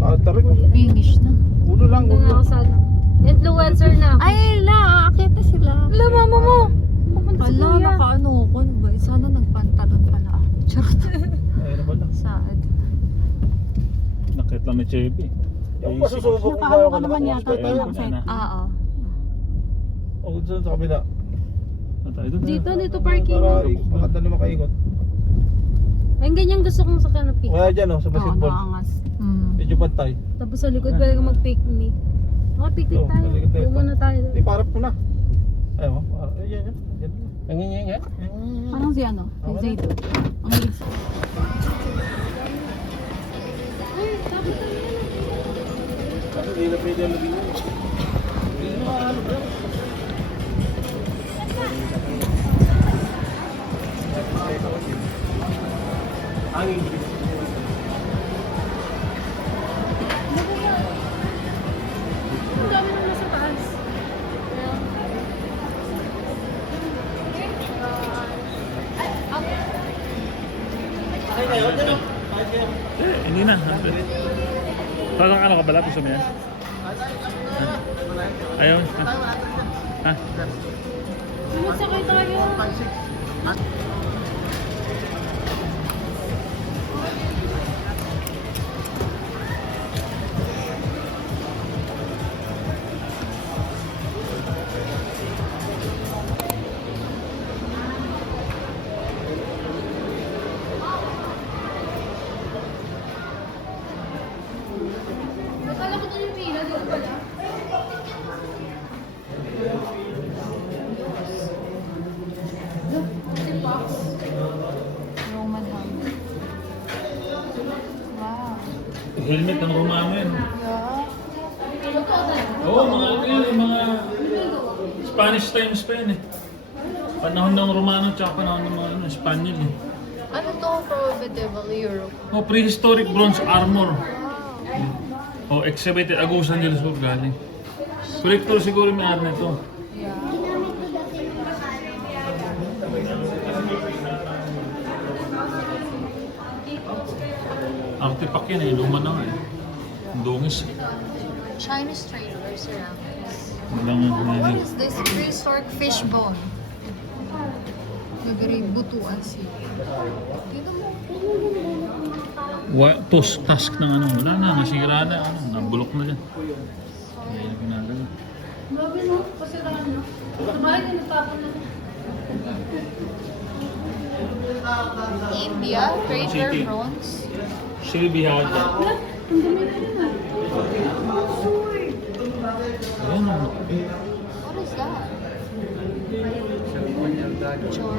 Tarik. Finish na. Ulo lang, Doon ulo. ako sa influencer na ako. Ay, aakyat na sila. Wala, mama mo. Pupunta sa Ala, kuya. nakaano ko. Ba? Sana nagpantalon pala ako. Charot. Ayun na pala. Sad. Nakita ni Chevy. Yung pasusubok ko Nakaano ba? ka naman yata. Ayun, Tayo ayun na. Oo. O, dyan sa kabila. Dito parking. Para maganda na makaikot. Ayun, ganyan gusto kong sakyan na pick. Kaya dyan, sa Oo, basketball. naangas. Medyo pantay. Tapos sa likod pwede ka mag-picnic. Picnic Oo, tayo. sa likod tayo. Huwag muna tayo. Di, parap mo na. Ayun, yan, yan. Nangingi yan. Parang si ano? Si Okay. Zayto. Ang hilig sa... Ay, tapos na yun. Hindi na pwede ang laging yun. Hindi na ano bro. Hangin. Ang dami nang nasa taas. Hindi na. Parang ano ka bala? Gusto mo yan? Ayaw. Ha? Sumagsakay tayo. Nakala ko doon yung pila, dito pala. Roman helmet. Wow. Helmet ng Romano yan. Yeah. Oo, mga ano yan, mga Spanish times pa yan eh. Panahon ng Romano tsaka panahon ng mga ano, Espanyol eh. Ano to for medieval Europe? Oh, prehistoric bronze armor. Wow. Oh, exhibited Agusan del Sur galing. Collector siguro may arna ito. Yeah. Artifact yan eh, luma na nga eh. Ang dungis eh. Chinese trader ceramics. Walang What is this? Prehistoric fish bone. Nagari butuan siya. Dito mo. Tusk ng ano, wala na, nasira na, ano, nabulok na dyan. Kaya yung ginagawa. Grabe no, pasiraan no. Sa bahay din natapon na. India, trader City. bronze. Shelby Hard. Wala, ang dami na rin ah. Ayan o. What is that? Chor.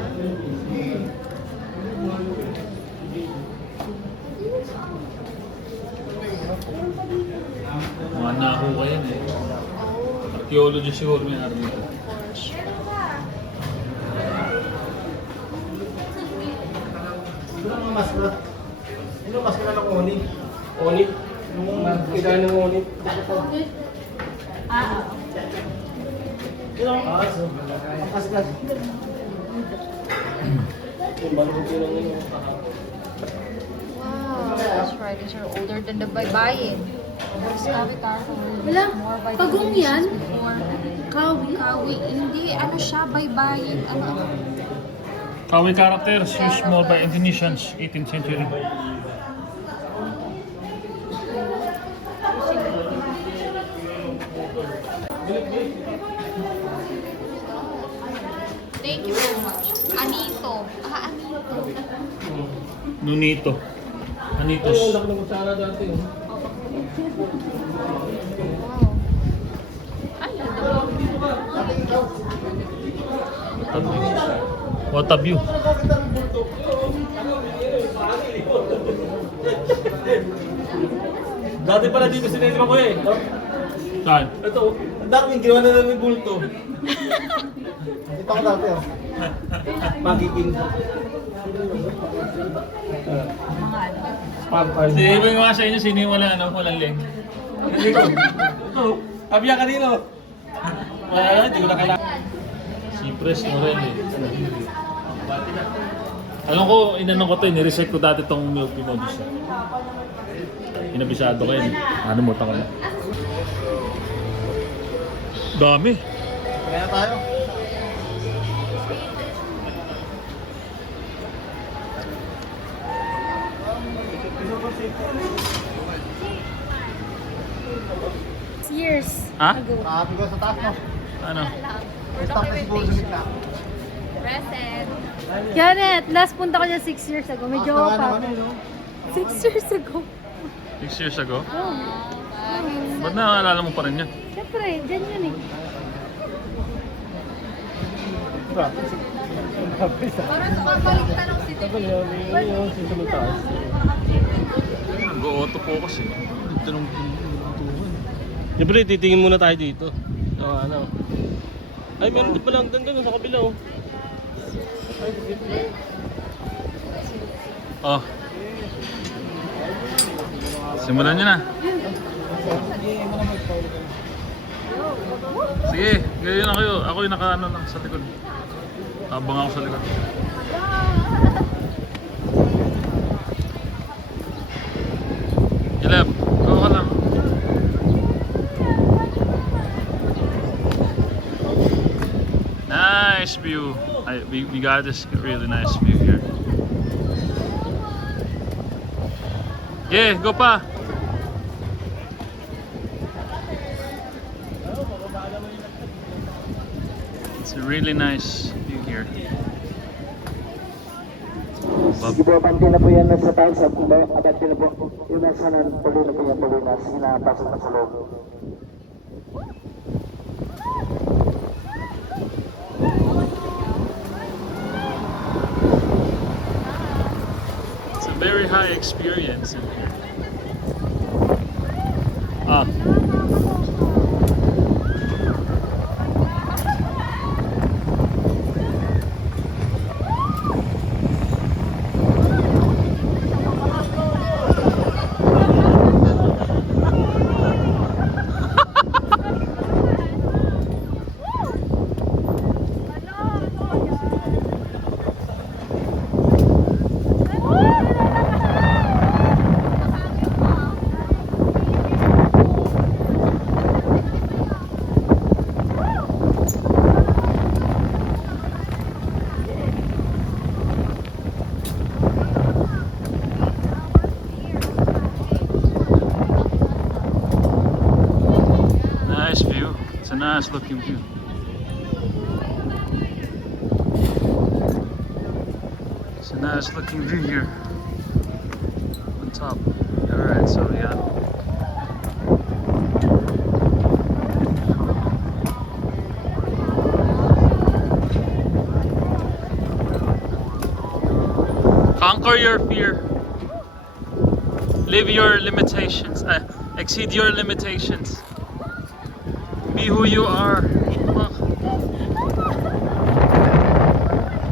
Mga nakuha yan eh. Oh, Archaeology siguro may army ito. Porsche. Sino ang maskara? Sino ang maskara ng oni? Oni? Yung kailangan ng oni? Sino ang maskara? Yung balong ko lang yun. Wow, that's right. These are older than the baybayin. Wala, pagong yan? Kawi? Kawi, hindi. Ano siya, baybayin. Ano? Kawi characters used more by Indonesians 18th century. Thank you very much. Anito. Anito. Nunito. Anitos. Ang laki ng kutsara dati. Wow. Ay, What a view. Dati pala dito sinedra ko eh. Saan? Ito, ang dami ginawa na namin bulto. Ito ko dati oh. Magiging. Hindi ba yung mga sa inyo, sino yung wala, ano, walang leg? Hindi ko. Ito, abiya kanino. Wala, hindi ko nakala. Cypress, Morel eh. Alam ko, inanong ko to, nireset ko dati tong Milky Modus. Inabisado ko yan. Ano mo, tako na. Dami. Kaya tayo. Years Ha? ago. Nakapi ko sa taas mo. Ano? Stop na siguro sa gitna. Present. Janet, last punta ko niya 6 years ago. May jowa pa ako. naman eh, no? 6 years ago. 6 years ago? Oh. Ba't nakaalala mo pa rin yan? Siyempre, dyan yun eh. Parang sumabalik tanong si Tito. Nag-auto focus eh. Ito nung pinuntuhan. Siyempre, titingin muna tayo dito. So, ano. Ay, meron din pala hanggang doon sa kabila, oh. Oh. Simulan nyo na. Sige, ganyan na kayo. Ako yung naka-ano lang sa likod. Abang ako sa likod. Ilab, go ka lang. Nice view. We got this really nice view here. Yeah, go pa. It's a really nice view here. Sige po, abante na po yan sa time sa abante na po. Yung nasa na, tuloy na po yan, tuloy na. Sige na, pasok na sa loob. It's a very high experience in here. Ah. Nice view. It's a nice looking view. It's a nice looking view here on top. Alright, so yeah. Conquer your fear. Live your limitations. Exceed your limitations. Be who you are. Fuck.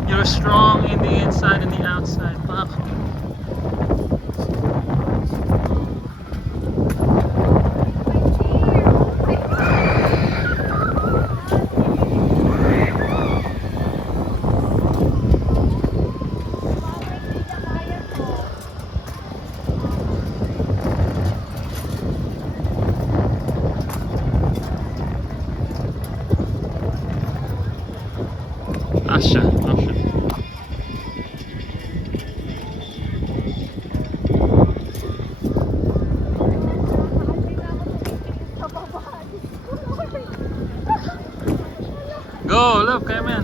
You're strong in the inside and the outside. Fuck. Asha, Asha. Go, look, come in.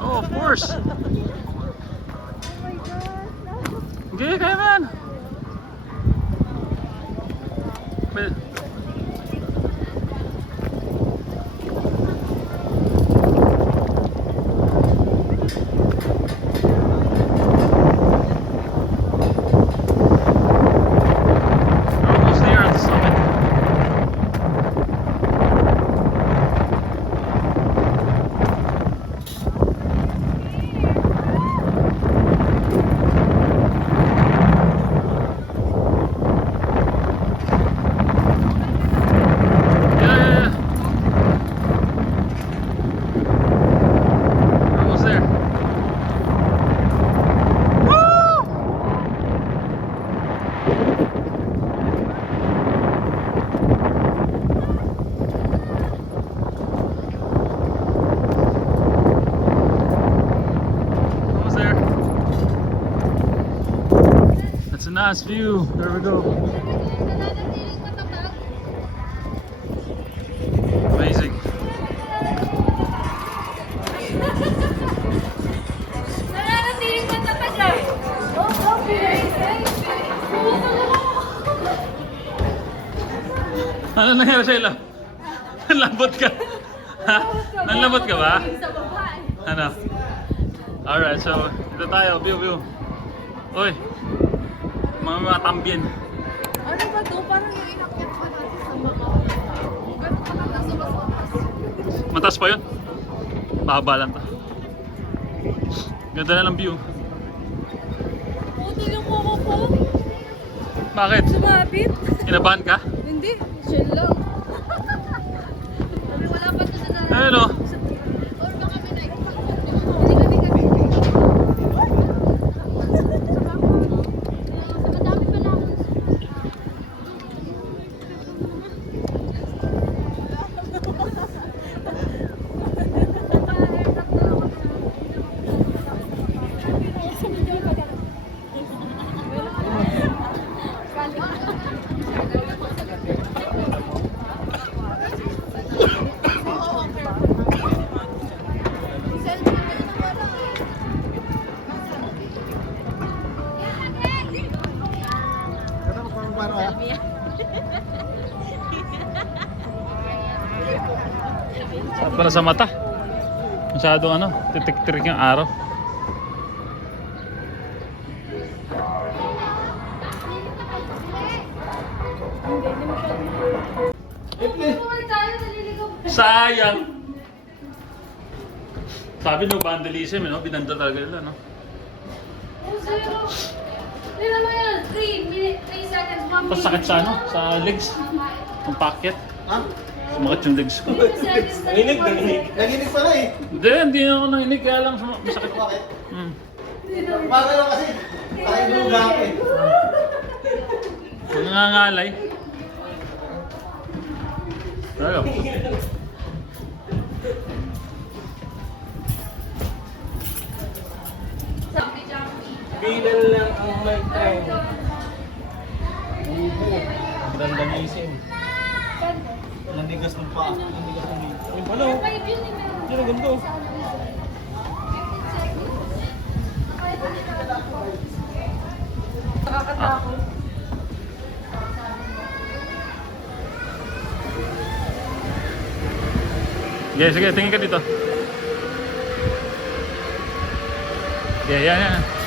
Oh, of course. Okay, come in. But almost there at the summit. a nice view. There we go. Nananatiling matatag. Amazing. Nananatiling matatag lang. Oh, okay. Ano nangyari sa ilo? Nanlambot ka? Ha? Nanlambot ka ba? Sa babae. Ano? Alright, so dito tayo. View. Uy. Mga tambien. Ano ba to? Parang yung inakyat pa natin sa mga... Ganun pa natin sa mas Mataas pa yun? Mahaba lang to. Ganda na ng view. Puti yung kuko ko. Bakit? Sumabit. Kinabahan ka? Hindi. Chill lang. Sabi, wala pa to sa daan. Ayun o. Or baka may Hindi kami. Madami pa lang. Kata mo kung paano ha? Para sa mata. Masyadong ano, titik-tirik yung araw. Tuloy tayo, naliligaw. Sayang! Sabi no, vandalism, no? Binanda talaga nila, no? Oh, zero. Tingnan mo yan. 3 seconds, 1 minute. Pasakit sa ano? Sa legs. Ang packet. Ha? Sumakit yung legs ko. 3 seconds. Nanginig. Nanginig pala eh. Hindi ako nanginig, kaya lang masakit. Bakit? Hmm. Bakit yun kasi? Tayo luga ako eh. Nangangalay. Pero, Bilan lang ang may time. Vandalism. Nanigas ng paa. Nanigas ng dito. Yung pala oh. Yan ang ganda oh. Nakakatakot. sige, tingin ka dito. Yan.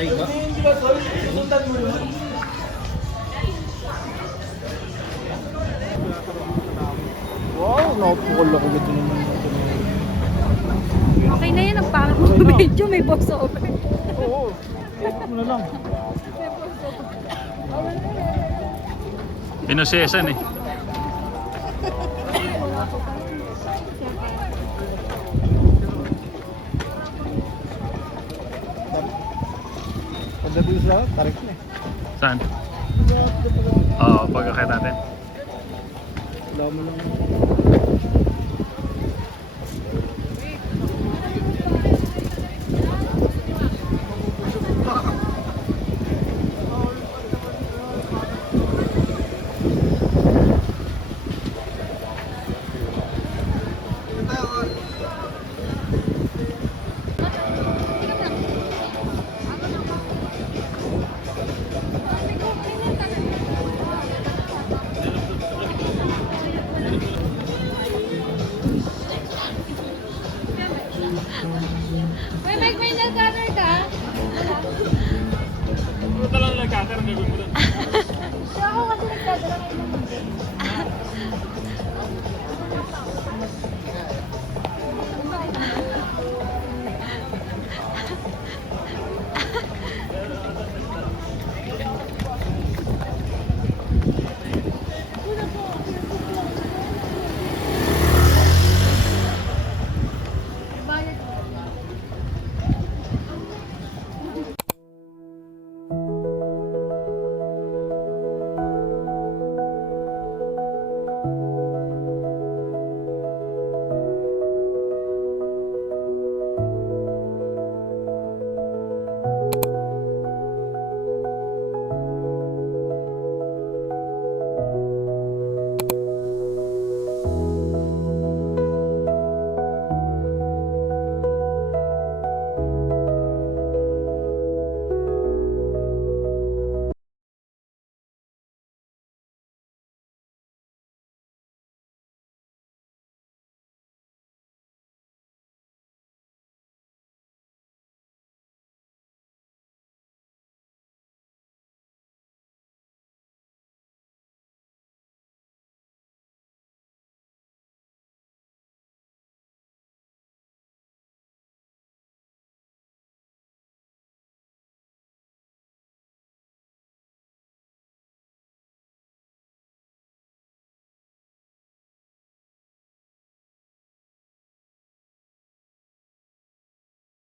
Ay ba? Hindi ba tol? Sundan mo yun. Wow, nakapukol ako dito naman. Okay na yan. Ang pangit mo medyo may voiceover. Oo, edit mo na lang. Pinosesan eh. Pagdating sa tarik na eh. Saan? Oo, pagkakit natin. Wala mo lang. May nag-gather ka? Ito lang nagkakaroon, gagawin mo lang. Siya ako kasi nag-gather.